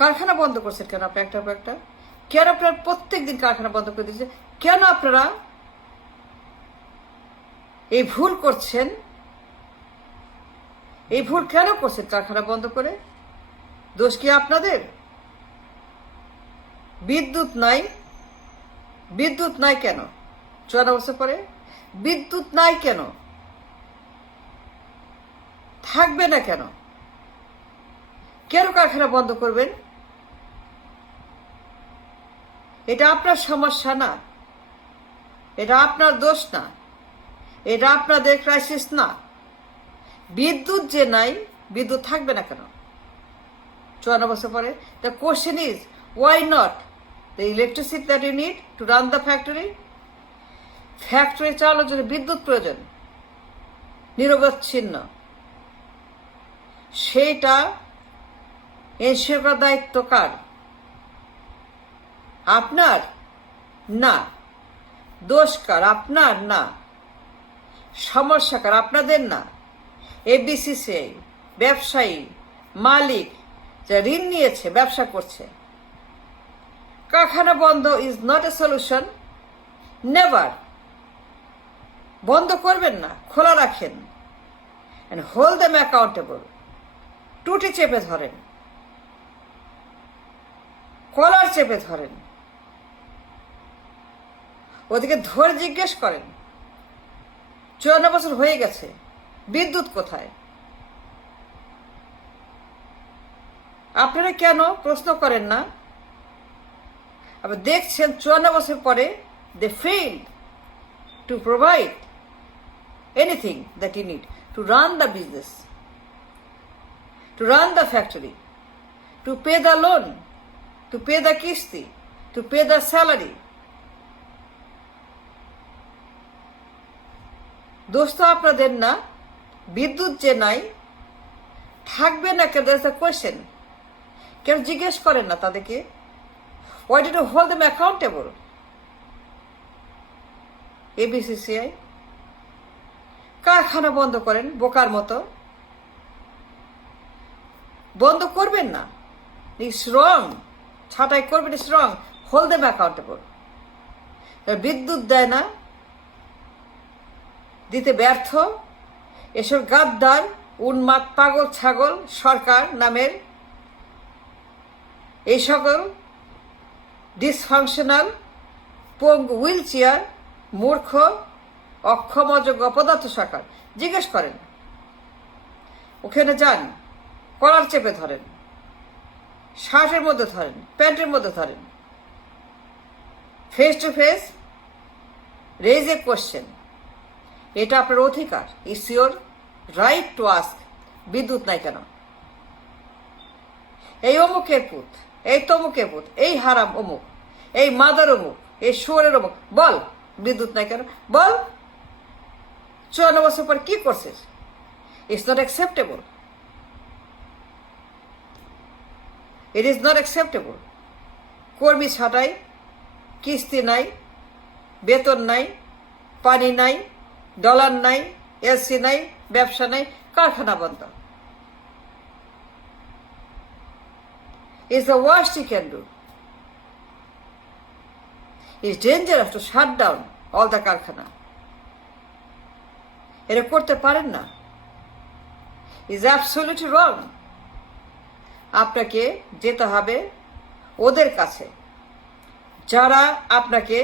কারখানা বন্ধ করছেন কেন আপনি একটা একটা? কেন আপনারা প্রত্যেকদিন কারখানা বন্ধ করে দিচ্ছেন? কেন আপনারা এই ভুল করছেন? এই ভুল কেন করছেন কারখানা বন্ধ করে? দোষ কি আপনাদের? বিদ্যুৎ নাই, বিদ্যুৎ নাই কেন? 54 বছর পরে বিদ্যুৎ নাই কেন? থাকবে না কেন? কেন কারখানা বন্ধ করবেন? এটা আপনার সমস্যা না, এটা আপনার দোষ না, এটা আপনাদের ক্রাইসিস না। বিদ্যুৎ যে নাই, বিদ্যুৎ থাকবে না কেন 54 বছর পরে? The question is why not the electricity that you need to run the factory. Factory চালানোর জন্য বিদ্যুৎ প্রয়োজন নিরবচ্ছিন্ন। সেইটা এনশিওর করার দায়িত্ব কার? আপনার না। দোষ কার? আপনার না। সমস্যা কার? আপনাদের না। এবিসিসিআই, ব্যবসায়ী, মালিক যা ঋণ নিয়েছে, ব্যবসা করছে। কারখানা বন্ধ is not a solution, never. বন্ধ করবেন না, খোলা রাখেন, and hold them accountable. টুটি চেপে ধরেন, কলার চেপে ধরেন, ওদিকে ধরে জিজ্ঞেস করেন 54 বছর হয়ে গেছে, বিদ্যুৎ কোথায়? আপনারা কেন প্রশ্ন করেন না? আবার দেখছেন 54 বছর পরে they fail to provide anything that you need to run the business, to run the factory, to pay the loan, to pay the কিস্তি, টু পে দ্য স্যালারি। দোষ তো আপনাদের না। বিদ্যুৎ যে নাই, থাকবে না কেন? That's the question. কেন জিজ্ঞেস করেন না তাদেরকে? Why did you hold them accountable? এবিসিসিআই কারখানা বন্ধ করেন বোকার মতো। বন্ধ করবেন না, ইটস রং। ছাঁটাই করবেন, it's wrong. Hold them accountable. বিদ্যুৎ দেয় না, দিতে ব্যর্থ এসব গাদ্দার, উন্মাদ, পাগল ছাগল সরকার নামের এই সকল ডিসফাংশনাল, পঙ্গু, হুইল চেয়ার, মূর্খ, অক্ষম, অযোগ্য, অপদার্থ সরকার। জিজ্ঞেস করেন, ওখানে যান, কলার চেপে ধরেন, শার্টের মধ্যে ধরেন, প্যান্টের মধ্যে ধরেন, face to face raise a question. এটা আপনার অধিকার। It's your right to ask. বিদ্যুৎ নাই কেন? এই অমুকের পুত, এই তমুকের পুত, এই হারাম অমুক, এই মাদার অমুক, এই শুয়োরের অমুক, বল বিদ্যুৎ নাই কেন? বল 54 বছর পর কি করছিস? It's not acceptable. It is not acceptable. কর্মী ছাঁটাই, কিস্তি নাই, বেতন নাই, পানি নাই, ডলার নাই, এলসি নাই, ব্যবসা নাই, কারখানা বন্ধ। It's the worst you can do. It's dangerous to shut down all the কারখানা। এটা করতে পারেন না। It's absolutely wrong. আপনাকে যেতে হবে ওদের কাছে যারা আপনাকে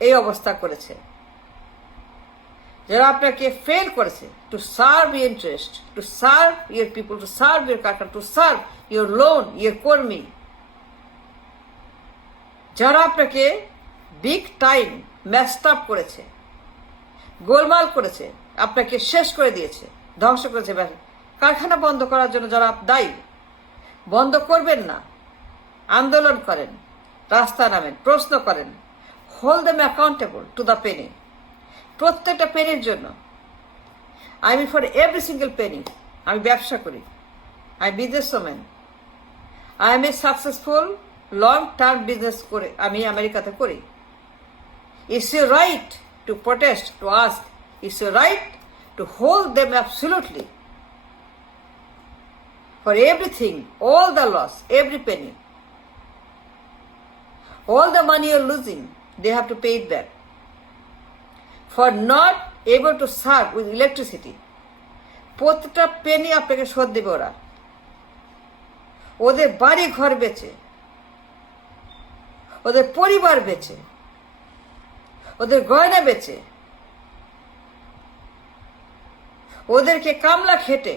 এই অবস্থা করেছে, যারা আপনাকে ফেল করেছে to serve your interest, to serve your people, to serve your কারখানা, to serve your loan, your কর্মী, যারা আপনাকে বিগ টাইম ম্যাস্ট আপ করেছে, গোলমাল করেছে, আপনাকে শেষ করে দিয়েছে, ধ্বংস করেছে। কারখানা বন্ধ করার জন্য যারা দায়ী, বন্ধ করবেন না, আন্দোলন করেন, রাস্তা নামেন, প্রশ্ন করেন, hold them accountable to the penny. প্রত্যেকটা পেনির জন্য। I mean for every single penny. আমি ব্যবসা করি, আমি businessman, I am a successful long term business করে আমি আমেরিকাতে করি। It's your right to protest, to ask. It's your right to hold them absolutely for everything, all the loss, every penny. All the money you're losing, they have to pay it back. For not able to serve with electricity, প্রত্যেকটা Penney আপনাকে শোধ দেবে ওরা। ওদের বাড়ি ঘর বেচে, ওদের পরিবার বেচে, ওদের গয়না বেচে, ওদেরকে কামলা খেটে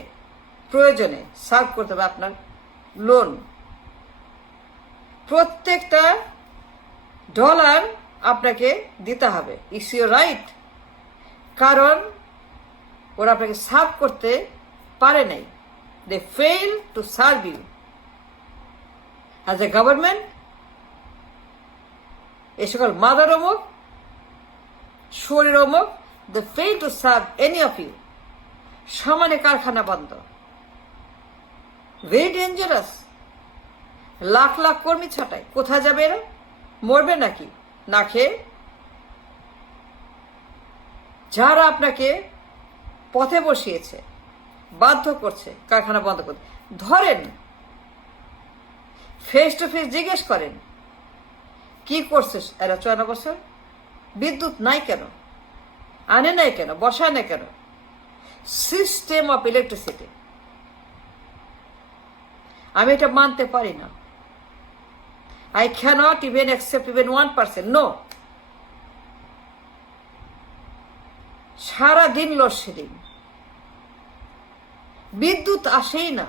প্রয়োজনে সার্ভ করতে হবে আপনার লোন। প্রত্যেকটা ডলার আপনাকে দিতে হবে, ইটস ইউর রাইট। কারণ ওরা আপনাকে সার্ভ করতে পারে নাই, they fail to serve you as a government. এ সকল মাদার অমুক, শরীর অমুক, they fail to serve any of you. সমানে কারখানা বন্ধ, ভেরি ডেঞ্জারাস। লাখ লাখ কর্মী ছাঁটাই, কোথায় যাবে এরা? মরবে নাকি না খেয়ে? যারা আপনাকে পথে বসিয়েছে, বাধ্য করছে কারখানা বন্ধ করতে, ধরেন, ফেস টু ফেস জিজ্ঞেস করেন কি করছে এরা 54 বছর? বিদ্যুৎ নাই কেন? আনে নাই কেন? বসায় নাই কেন? System of electricity. আমি এটা মানতে পারি না। I cannot even accept even 1%. No. সারা দিন লোডশেডিং, বিদ্যুৎ আসেই না,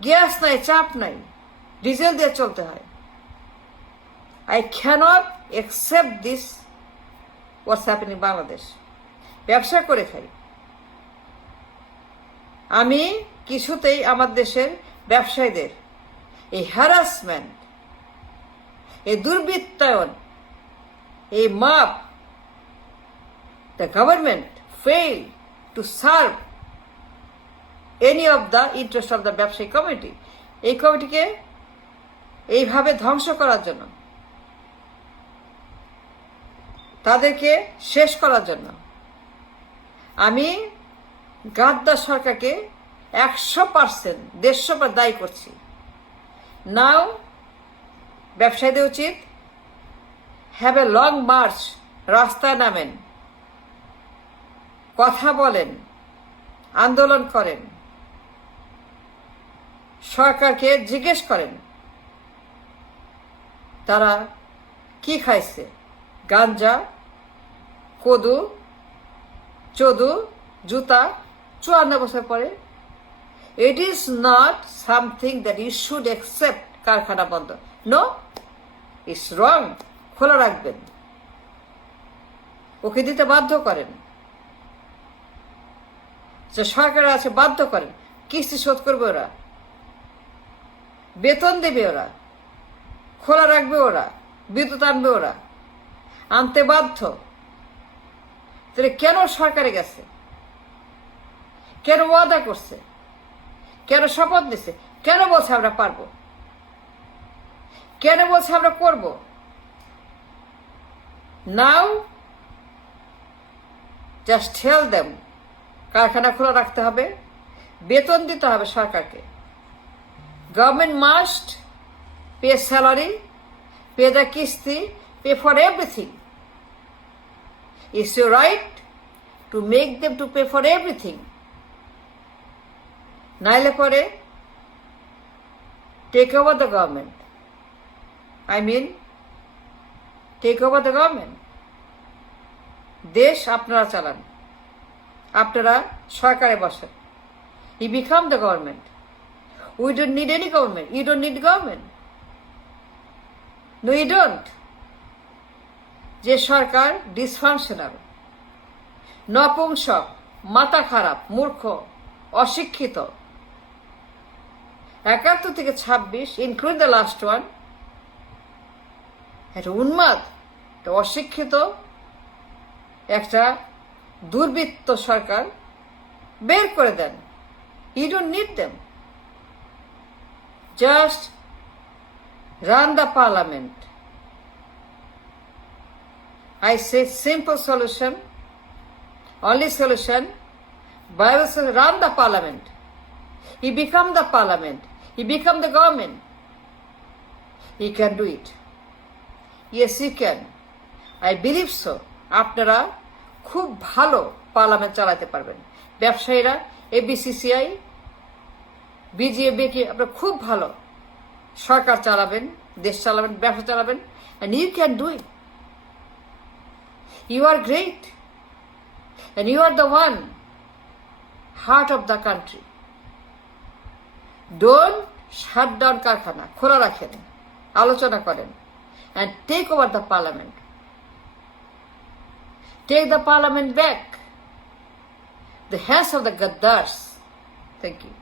গ্যাস নাই, চাপ নাই, ডিজেল দিয়ে চলতে হয়। I cannot accept this what's happening in Bangladesh. ব্যবসা করে খাই। আমি কিছুতেই আমার দেশের ব্যবসায়ীদের এই হ্যারাসমেন্ট, এই দুর্বৃত্তায়ন, এই মাপ, the government failed to serve any of the interest of the ব্যবসায়ী কমিটি। এই কমিটিকে এইভাবে ধ্বংস করার জন্য, তাদেরকে শেষ করার জন্য আমি গাদ্দার সরকারকে 100%, 150% দায়ী করছি। নাও ব্যবসায়ীদের উচিত হ্যাভ এ লং মার্চ, রাস্তায় নামেন, কথা বলেন, আন্দোলন করেন, সরকারকে জিজ্ঞেস করেন তারা কি খাইছে, গাঞ্জা, কদু, চদু, জুতা 54 বছর পরে। It is not something that you should accept. কারখানা বন্ধ, নো, ইটস রং। খোলা রাখবেন, ওকে দিতে বাধ্য করেন, যে সরকার আছে বাধ্য করেন, কিস্তি শোধ করবে ওরা, বেতন দেবে ওরা, খোলা রাখবে ওরা, বিদ্যুৎ আনবে ওরা, আনতে বাধ্য। তাহলে কেন সরকারে গেছে? কেন ওয়াদা করছে? কেন শপথ দিছে? কেন বলছে আমরা পারবো? কেন বলছে আমরা করব? নাও জাস্ট টেল দেম কারখানা খোলা রাখতে হবে, বেতন দিতে হবে সরকারকে। Government must pay salary, pay the কিস্তি, pay for everything. It's your right to make them to pay for everything. নাইলে পরে take over the government. I mean, take over the government. দেশ আপনারা চালান, আপনারা সরকারে বসেন। You become the government. We don't need any government. You don't need government. No, you don't. যে সরকার dysfunctional, নপুংসক, মাথা খারাপ, মূর্খ, অশিক্ষিত, 71 থেকে 26 ইনক্লুডিং দ্য লাস্ট ওয়ান, একটা উন্মাদ, একটা অশিক্ষিত, একটা দুর্বৃত্ত সরকার বের করে দেন। You don't need them, just run the parliament. I say simple solution, only solution, Bible says run the parliament. You become the parliament. You become the government. You can do it. Yes, you can. I believe so. আপনারা খুব ভালো parliament চালাতে পারবেন। ব্যবসায়ীরা, এবিসিসিআই, বিজিএবি আপনারা খুব ভালো সরকার চালাবেন, দেশ চালাবেন, ব্যবসা চালাবেন, and you can do it. You are great. And you are the one heart of the country. Don't shut down কারখানা, খোলা রাখেন, আলোচনা করেন, and take over the parliament. Take the parliament back. The hands of the Gaddars. Thank you.